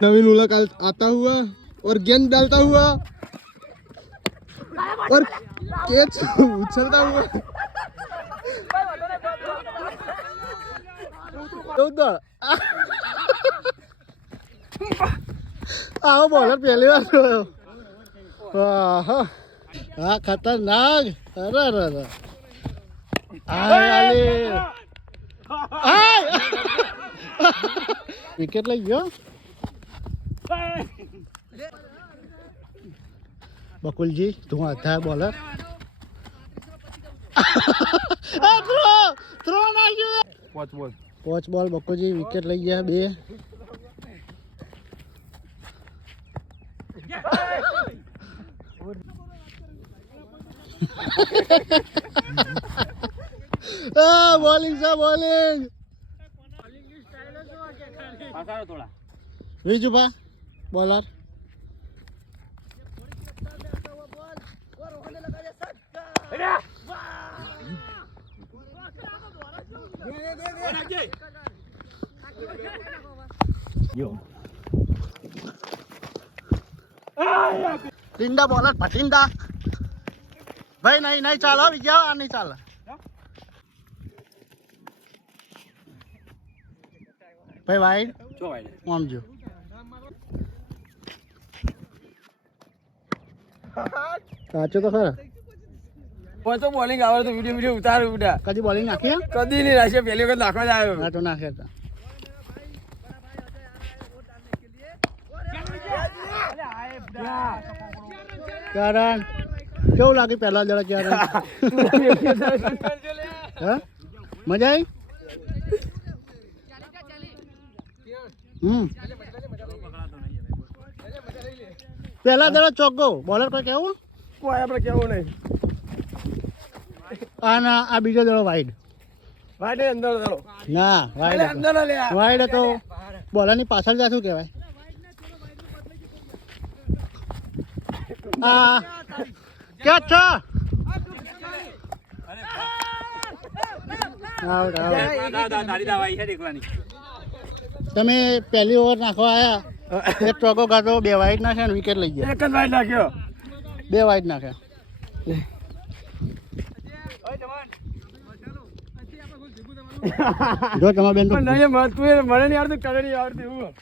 नवीन उलक आता हुआ और गेंद डालता हुआ और कैच उछलता हुआ आओ बॉलर पहली बार हाँ खतरनाक अरे अरे अरे विकेट लग गया बकुल जी धुआं है बॉलर थ्रो पोच बॉल बकुल जी विकेट लग गया बे बॉलिंग सा बॉलिंग बीजू बा बॉलर टिंडा बॉलर पटिंडा भाई नहीं नहीं चलो विजय नहीं चल भाई वाइड आम जो સાચો તો ખરા કોઈ તો બોલિંગ આવે તો વિડિયો ઉતારું બેટા કદી બોલિંગ નાખી કદી નહીં નાખે પહેલી વખત નાખવા જ આવ્યો હા તો નાખે તો કારણ કેવું લાગે પહેલા જરા ક્યારે હા મજા આવી પહેલા જરા ચોગ્ગો બોલર કોઈ કેવું કોઈ આપણે કેવું નહીં ના આ બીજો દડો વાઈડ વાઈડ અંદર દડો ના વાઈડ અંદર લે વાઈડ તો બોલરની પાછળ જા શું કહેવાય કેચ છે તમે પહેલી ઓવર નાખવા આયા એક ચોકો કાઢો બે વાઈડ નાખ્યા ને વિકેટ લઈ ગયા એક જ વાઈડ નાખ્યો બે વાઈડ નાખ્યા જો તમારા બેન નહીં તું મને નહીં આવડતું કરે નહીં આવડતું એવું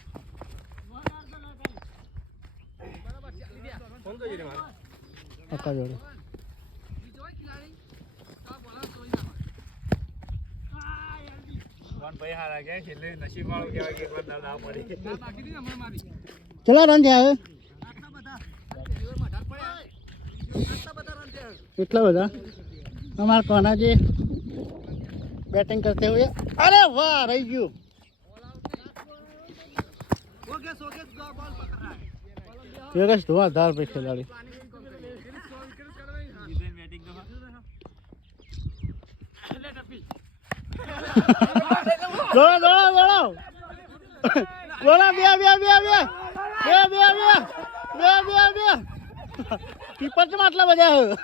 પક્કા જોડે ચલા રન થયા કેટલા બધા हमारे कोना जी बैटिंग करते हुए अरे वाह रही गयु धुआंधार पे खिलाड़ी दौड़ो दौड़ो दौड़ो बोला बिया बिया बिया बिया बिया बिया बिया बिया बिया बिया कीपर से मतलब बजा है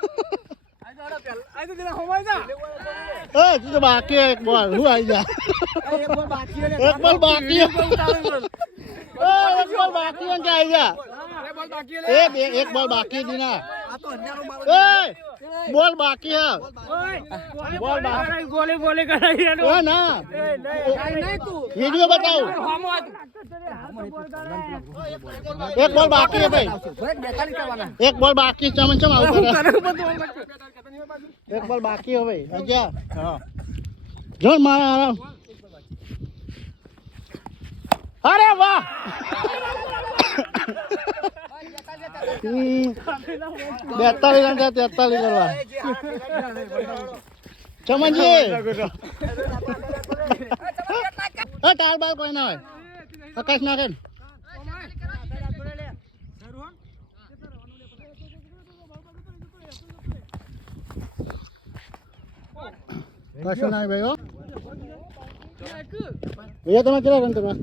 તું તો બાકી એક બોલ હું આવી જા એક બોલ બાકી એક બોલ બાકી આવી જા એક બોલ બાકી દી ના બોલ બાકી है बोल बाकी गोली गोली कराई है ना वीडियो बताओ एक बॉल बाकी है भाई एक बॉल बाकी चमन चम आउट एक बॉल बाकी है भाई अच्छा हां जोर मारा आराम अरे वाह 42 रन 43 કરવા ચમનજી તાર બાર કોઈ ના હોય આકાશ નાખે કશું ના ભાઈ ભૈયા તમે કેટલા રન કરવા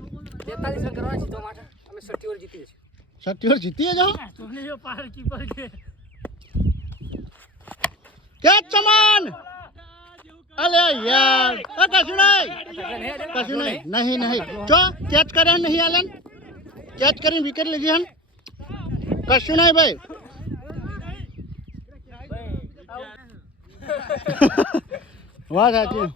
43 રન કરવા જીતવા માટે અમે 60 ઓવર જીતીએ છીએ 60 ઓવર જીતીએ જાઓ तुमने जो पार कीपर के क्या चमन अरे यार कशु नहीं नहीं नहीं जो कैच करे नहीं आलन કેચ કરીને વિકેટ લીધી હે કશું નહીં ભાઈ વાત સાચી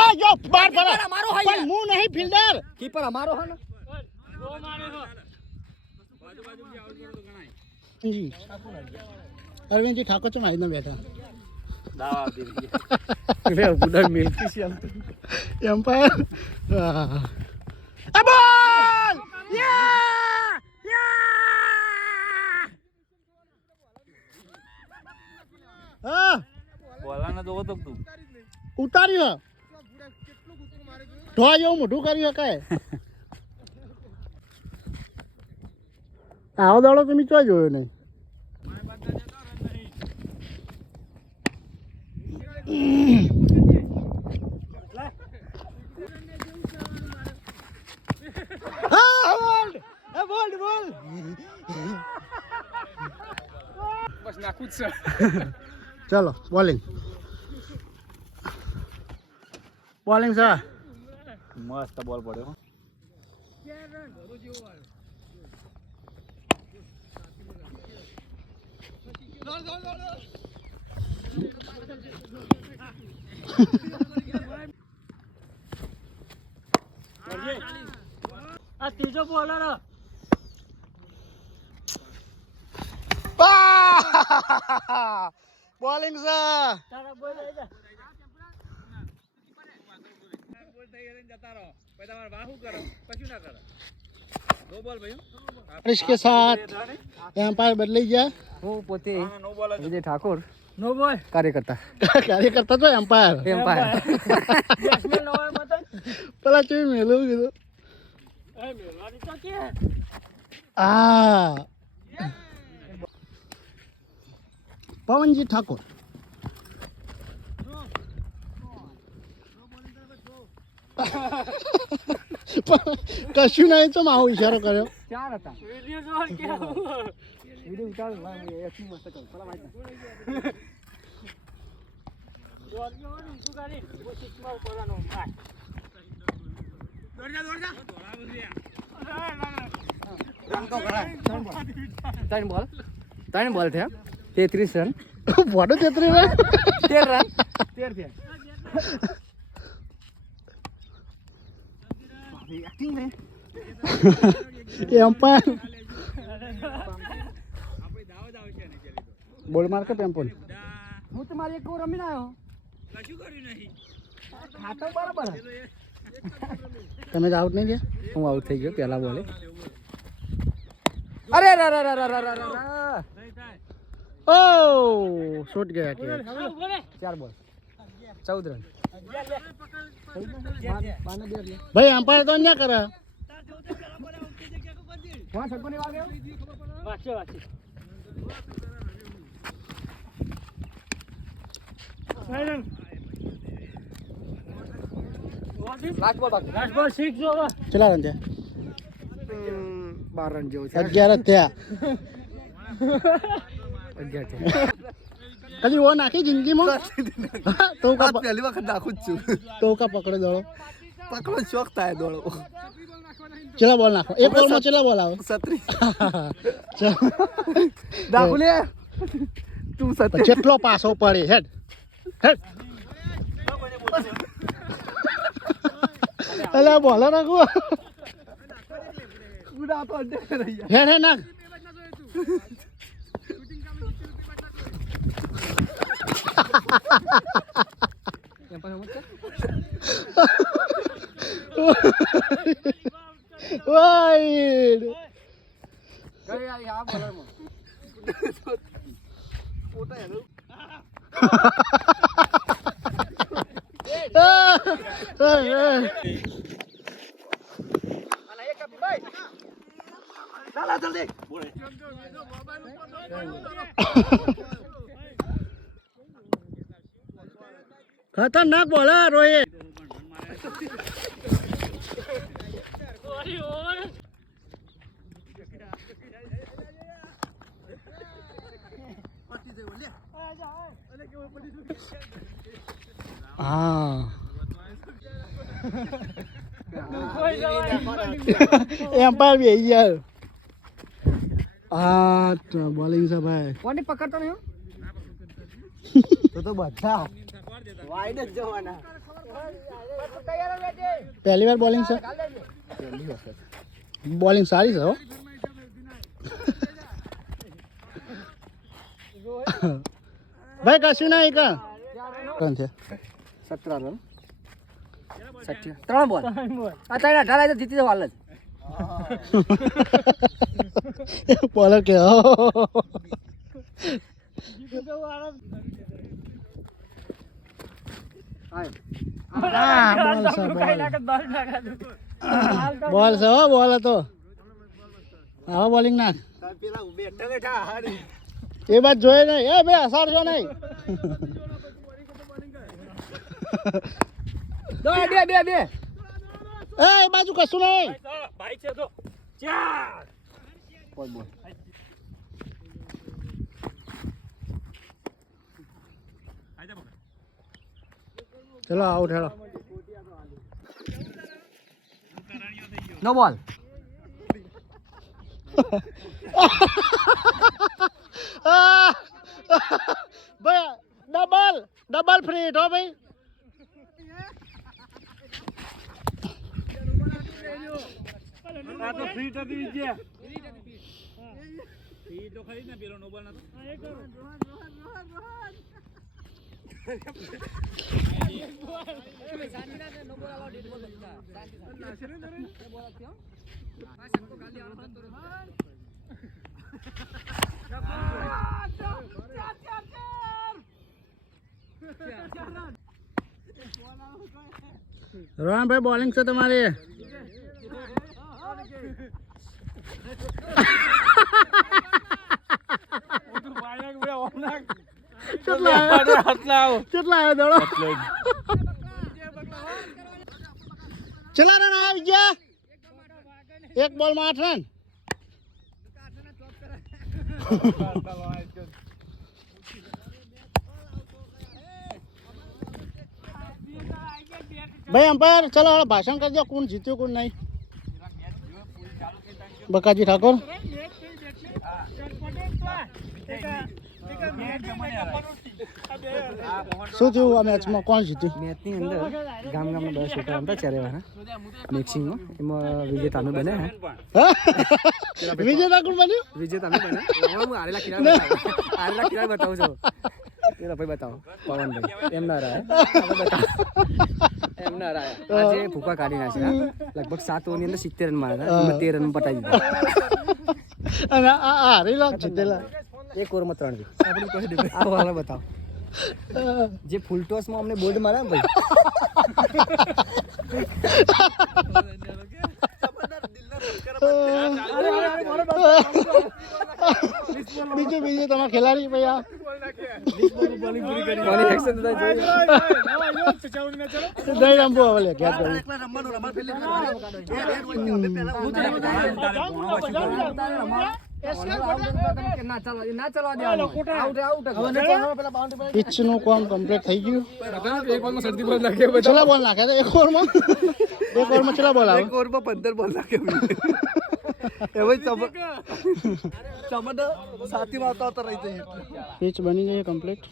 આ જો બાર પર અમારો હે પણ હું નહીં ફિલ્ડર કીપર અમારો હે ને જી અરવિંદજી ઠાકોર ચમ આવીને બેઠા એમ્પાયર આ બોલ હા બોલાના જોવો તો તું ઉતાર્યો ઢોળા જેવું મોઢું કર્યું કાંઈ આવો દાડો તમે ચો જોયો નહીં બસ નાખું જ છે ચલો બોલિંગ બોલિંગ સર મસ્ત બોલ પડ્યો આ ત્રીજો બોલર બોલિંગ સર તારા બોલ આવી જા इसके साथ एम्पायर बदली गया હું પોતે વિજય ઠાકોર નો બોલ કાર્યકર્તા कार्यकर्ता तो एम्पायर એમ્પાયર બેટ્સમેન નો હોય મત પેલા ચેવી મેલું કીધું એ મેલવાની તો કે આ પવનજી ઠાકોર કશું નહીં તો આવો ઈશારો કર્યો ચાર હતા વિડિયો જોવા કે વિડિયો ઉતાર એસી મસ્ત કર પેલા માહિતી જોર જોવાનું શું કરી ઓ સિક્સમાં ઉપરનો માર ત્રણ બોલ થયા 33 રન વડો 33 રન 13 રન 13 થયા એક્ટિંગ ને એમ્પાયર બોલ માર કે પેમ્પોન હું તમારી એક ઓવર રમીને આવ્યો કશું કર્યું નહીં ખાતો બરાબર તમે જ આઉટ નહીં ગયા હું આઉટ થઈ ગયો પહેલા બોલે અરે રા રા રા રા રા રા ઓ શોટ ગયા કે ચાર બોલ 14 રન ભાઈ એમ્પાયર તો ના કરે વहाँ छक्को नहीं मार गया વાંચો વાંચો સાઈડન लास्ट बॉल बाकी લાસ્ટ બોલ 6 જો હવે કેટલા રન છે 12 रन जो 11 જ થયા 11 છે કદી ઓ નાખી જિંદગીમાં તો કા પહેલી વખત નાખું જ છું તો કા પકડે દોડો પકડો શોખ થાય દોડો ચેલા બોલ નાખો એક બોલમાં ચેલા બોલ આવે સત્રી ચાલ. દાખલે તું સત્રી જેટલો પાસો પડે હેડ હેડ અલા બોલ નાખો ઉડા તો દે રહી હેડ હેડ નાખ એમ પણ મત વાઈડ કઈ આ બોલર માં ફોટો હેલો ચાલા જલ્દી ખતરનાક બોલર રોહિત ઓરી ઓવર હા એમ્પાયર બી આવી યાર હા બોલિંગ છે ભાઈ કોની પકડતો નહીં તો બધા વાઈડ જ જવાના પહેલી વાર બોલિંગ છે બોલિંગ સારી છે હો ભાઈ કશું નહીં કા રન છે 17 રન 3 બોલ આ 18 તો જીતી જવા હાલ જ બોલર કે બોલ છે હો બોલ હતો આવો બોલિંગ નાખ એ બાદ જોઈએ નહીં એ બે અસાડજો નહીં બે એ બાજુ કશું નહીં બોલ ચલો આઉટ હેડો નો બોલ ભાઈ ડબલ ફ્રી હો ભાઈ આ તો ફ્રી તો દી છે ફ્રી તો ખરી ને પેલો નોબલ નતો રોહનભાઈ બોલિંગ છે તમારી કેટલા દડો ચલા રન આવી ગયા એક બોલ માં 8 રન ભાઈ અમ્પાયર ચલો હવે ભાષણ કરજો કોણ જીત્યું કોણ નહીં બકાજી ઠાકોર શું થયું આ મેચમાં કોણ જીત્યું મેચની અંદર ગામના બધા છોકરા રમતા ચારેવાના મિક્સિંગમાં એમાં વિજેતાનું બને હે વિજેતા કોણ બન્યું વિજેતાનું બને હું આરેલા કિરાય બતાવું છું પેલા ભાઈ બતાવો પવનભાઈ એમ ના રાય આજે ભૂકા કાઢી નાખ્યા લગભગ 7 ઓવરની અંદર 70 રન માર્યા 13 રન પટાવી દીધા અને આ રીલો જીતેલા એક ઓવરમાં 3 વિકેટ આપણે કહી દે આવો હાલ બતાવો જે ફૂલ ટોસમાં અમને બોર્ડ માર્યા ભાઈ બીજું તમારા ખેલાડી ભાઈ આ નહીં રમવું હવે લે ક્યાં પિચ નું કામ કમ્પ્લીટ થઈ ગયું ચલા બોલ નાખ્યા હતા એક ઓવરમાં ચલા બોલ આવે 15 બોલ નાખ્યા સાથી મારતા રહી જઈએ પિચ બની ગઈ કમ્પ્લીટ